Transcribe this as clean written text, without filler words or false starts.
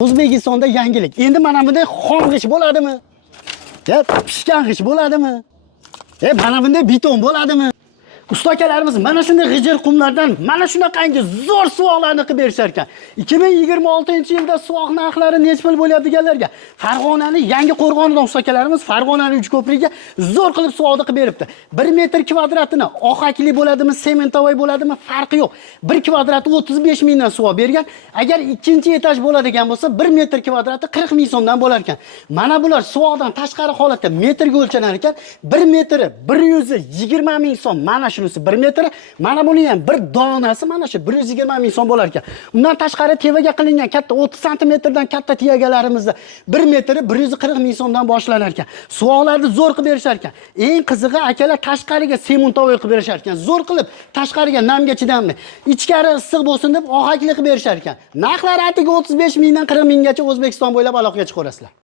O'zbekistonda yangilik. Endi mana bunday xom g'isht bo'ladimi? Pishgan g'isht bo'ladimi? Mana bunday beton bo'ladimi? Usta akalarimiz mana shunday g'ijir qumlardan mana shunaqangi zo'r suvoqlarni qilib berishar ekan. 2026-yilda suvoq narxlari nech pul bo'lyapti deganlarga Farg'onaning yangi qo'rg'onidan usta akalarimiz Farg'onaning Uchko'priga zo'r qilib suvoqni qilib beribdi. 1 metr kvadratini ohakli bo'ladimi, sementovoy bo'ladimi farqi yo'q. 1 kvadrati 35 mingdan suvoq bergan. Agar ikkinchi etaj bo'ladigan bo'lsa 1 metr kvadrati 40 ming so'mdan bo'lar ekan. Mana bular suvoqdan tashqari holatda metrga o'lchanar ekan. 1 metri 120 ming so'm. Mana shunisi 1 metr, mana buni ham bir donasi mana shu 120 ming so'm bo'lar ekan. Undan tashqari tevaga qilingan katta 30 santimetrdan katta tevagalarimizda 1 metri 140 ming so'mdan boshlanar ekan. Suvoqlarni zo'r qilib berishar ekan. Eng qizig'i akalar tashqariga sementovoy qilib berishar ekan. Zo'r qilib tashqariga namga chidamli, ichkari issiq bo'lsin deb ohakli qilib berishar ekan. Narxlari atiga 35 mingdan 40 minggacha O'zbekiston bo'ylab aloqaga chiqaverasizlar.